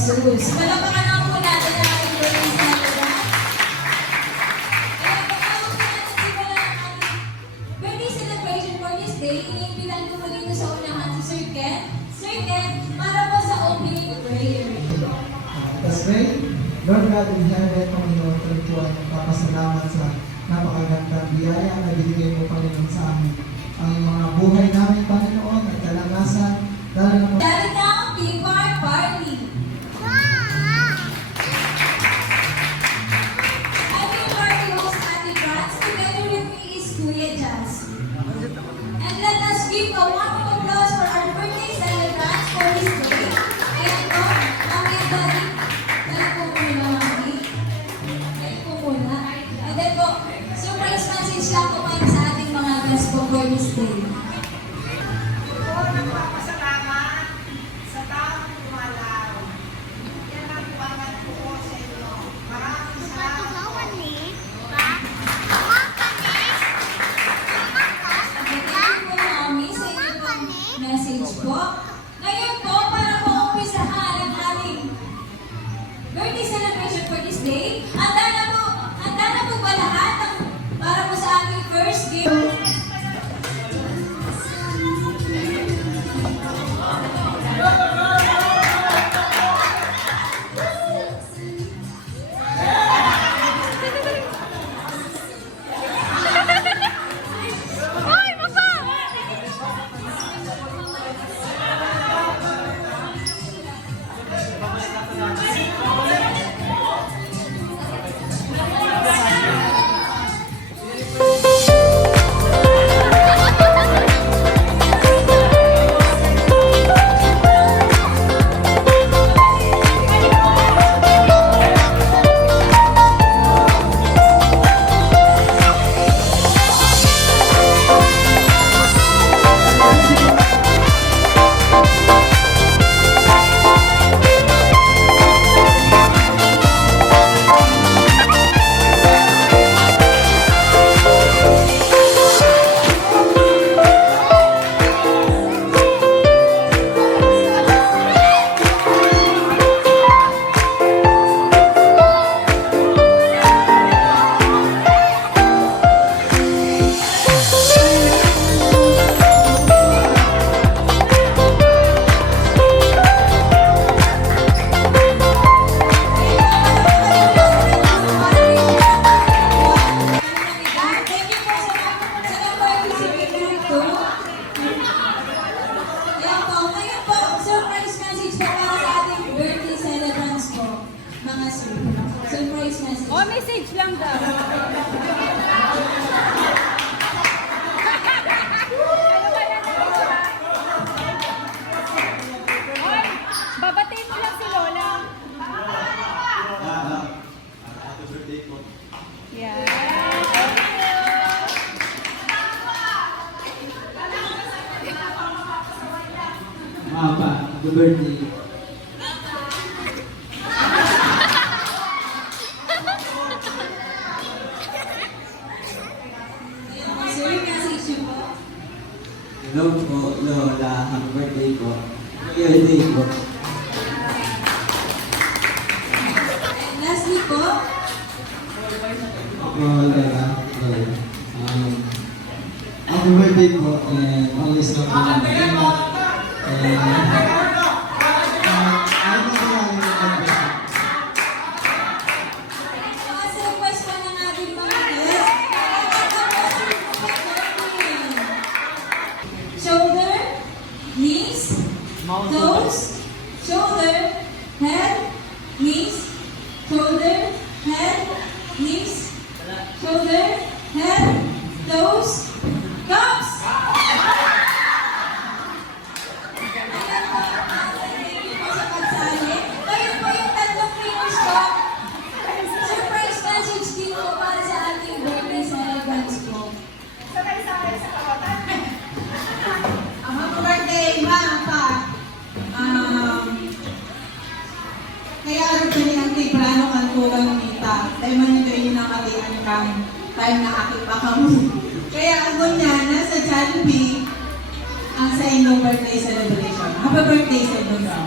Jesus. Malapakan naman po natin ang ating birthday celebrant. Kaya pagkawag po natin simula ng ating birthday celebration for this day, iniimpitan ko po dito sa unahan si Sir Ken. Sir Ken, para po sa opening prayer. Let's pray. Lord God in heaven, Panginoon, tulad nagpapasalamat sa napakagandang biyaya na binigay mo, Panginoon, sa amin. Ang mga buhay namin, Panginoon, at kalagasan, dahil na Dahil na ang P-Bar Party. Ang P-Party host Ate Franz, together with me is Kuya Jazz. And let us give a warm applause for our birthday celebrant for his day. Ayan po, Mami and Daddy. Dali po muna, Mami. Dali po muna. And then po, surprise message lang po para sa ating mga guests po for this day. Nagpapasalamat sa taong kumalaw. Yan ang bangat ko sa inyo. Maraming salamat po. Thank you po, Mami, sa inyo pong message po. Ngayon po, para po umpisahan ang ating birthday celebration for this day, handa na po ba lahat para po sa ating first gift? Thank you po sa nag-participate dito. Yan po. Ngayon po, surprise message po para sa ating birthday celebrants po. Mga sir. Surprise message. Oh, message lang daw. Hoy, babatiin mo lang si Lola. Yeah. Mapa, happy birthday. Sir, message niyo po. Hello po, Lola. Happy birthday po. Happy birthday po. And lastly po, Ako, Lola. Happy birthday po. And always love you lang. as request po ng ating mga guests, shoulder, knees, toes, shoulder, head, knees, shoulder, head, knees, shoulder, head, toes, cups! Thank you po sa pagsali. Ngayon po yung tatlong fingers ko. Surprise message din po para sa ating birthday celebrants po. Sabay-sabay sa kawatan. Happy birthday, Mapa! Kaya rin kami ang tibrano kantugang nita. Dahil man ito yung nakatian kami. Tayo nakakipa kami. Kaya ako niya, nasa Jollibee ang sa inyong birthday celebration. Happy birthday sa inyo.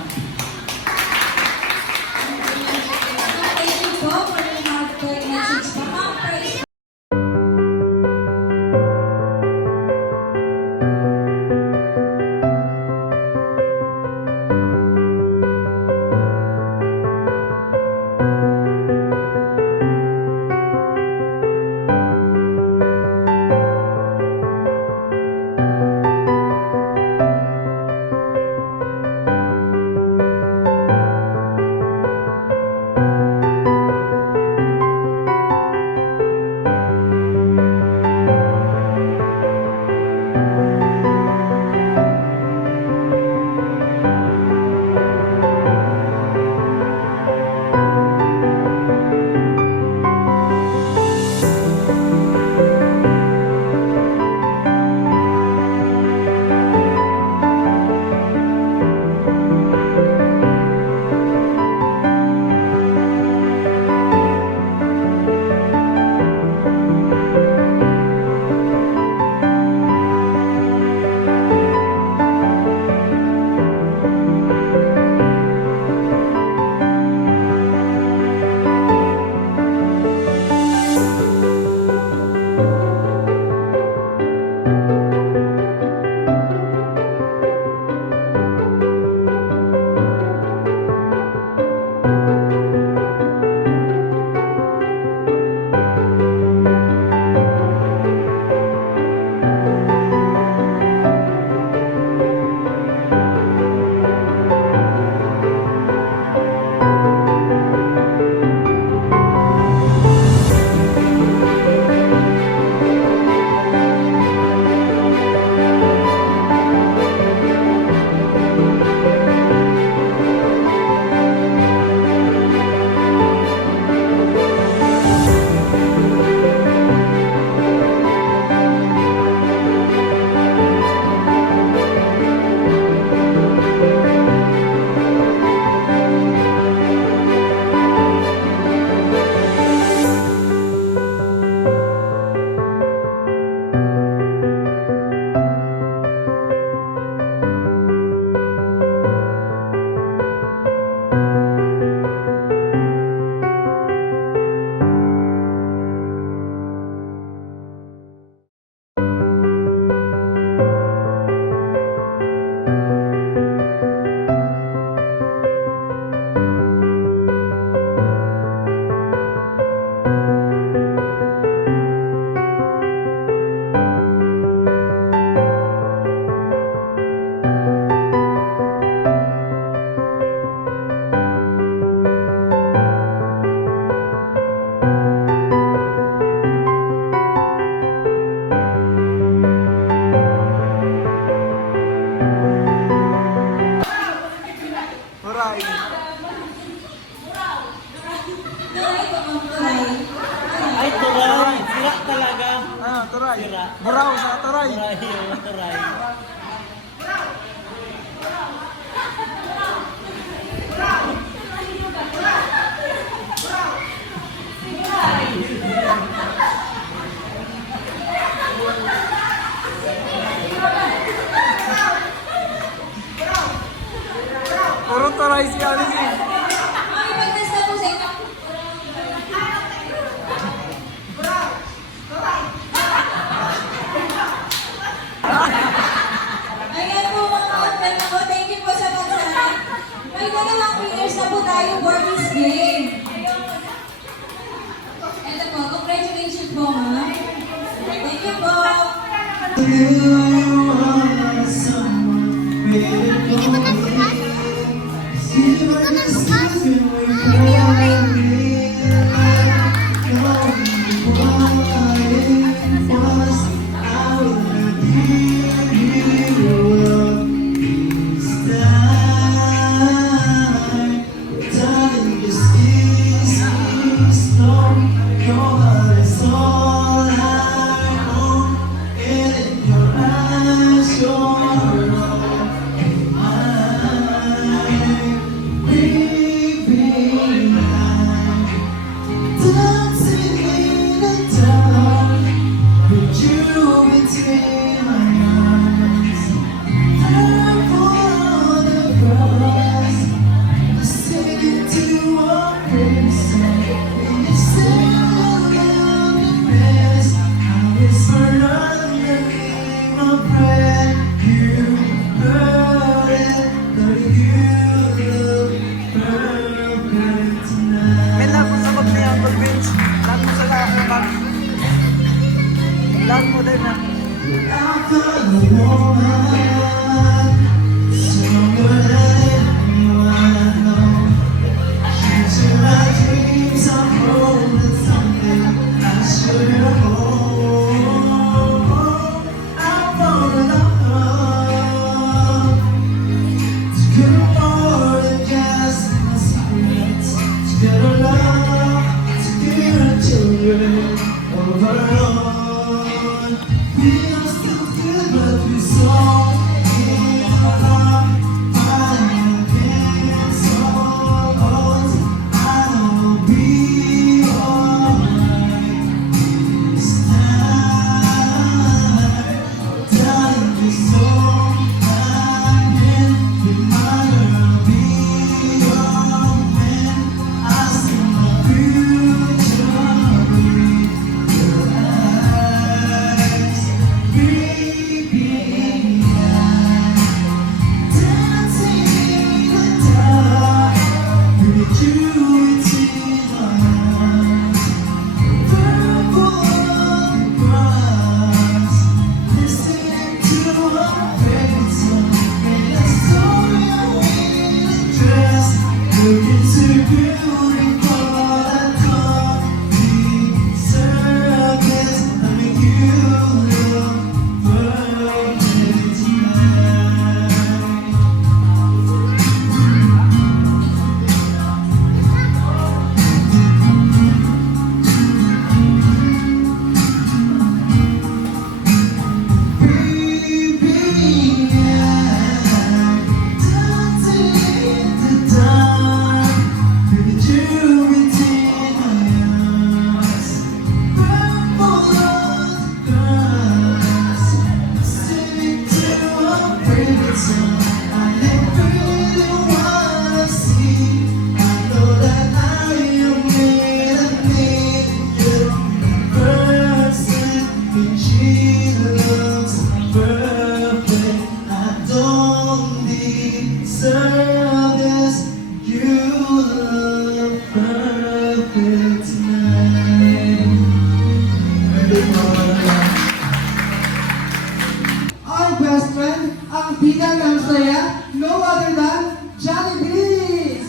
Ay, turay. Sira talaga. Ah, turay. Sira. Buraw sa turay. Turay, yung turay. Puro turay si Alice. Makipag-test na po sa inyo. Ayan po mga kapatid ko. Thank you po sa pagsabi. May dalawang winners na po tayo for this game. Ito po, congratulations po, ma'am. Thank you po. May lapo sa bag niya, pag-bench. Lapo sa lahat. Lahat mo din na. Be best friend, ang bida ng saya, no other than Jollibee!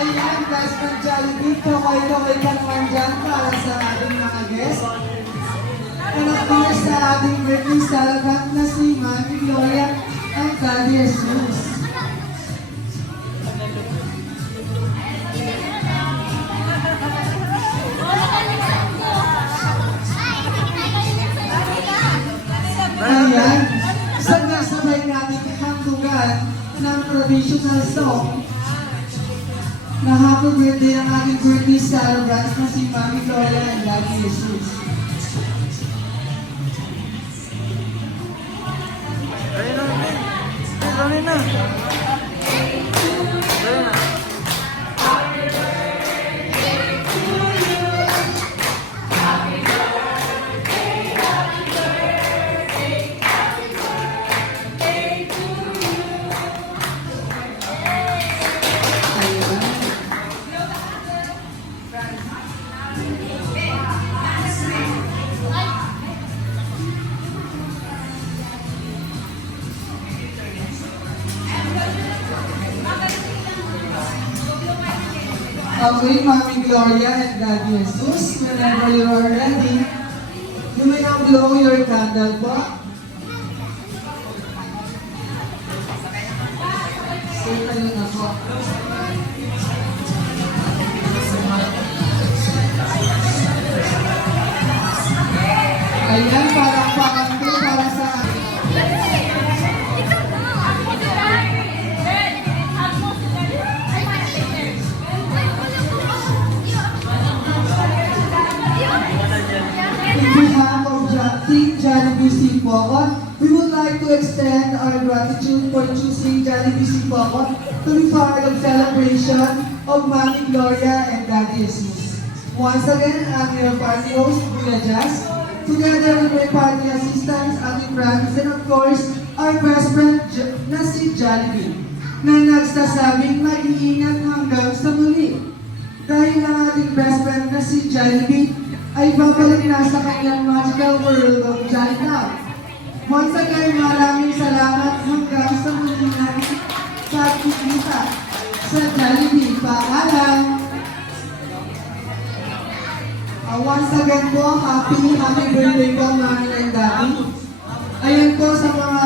Ayan, best friend Jollibee, kaway-kaway ka naman dyan para sa ating mga guests. And of course, sa ating birthday celebrant na si Mami Gloria and Daddy Jesus. Ayan, sabay natin hangdugan ng traditional song na happy birthday ang ating birthday celebrant na si Mami Gloria and Daddy Jesus. Okay, Mami Gloria and Daddy Jesus, whenever you are ready, you may now blow your candle po. Stay tayo na po. Ayan, parang panganto para sa On behalf of Team Jollibee Sipocon, we would like to extend our gratitude for choosing Jollibee Sipocon to be part of celebration of Mami Gloria and Daddy Jesus. Once again, I'm your party host, Kuya Jazz, together with my party assistants, Ate Franz, and of course, our best friend na si Jollibee, na nagsasabing mag-iingat hanggang sa muli. Dahil ang ating best friend na si Jollibee ay babalik na sa kanyang magical world of Jollitown. Once again, maraming salamat hanggang sa muli natin sa pagkikita sa Jollibee. Paalam! Once again po, happy birthday po, Mami and Daddy. Ayan po sa mga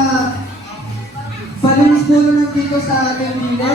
balloons po na nandito sa ating dinner.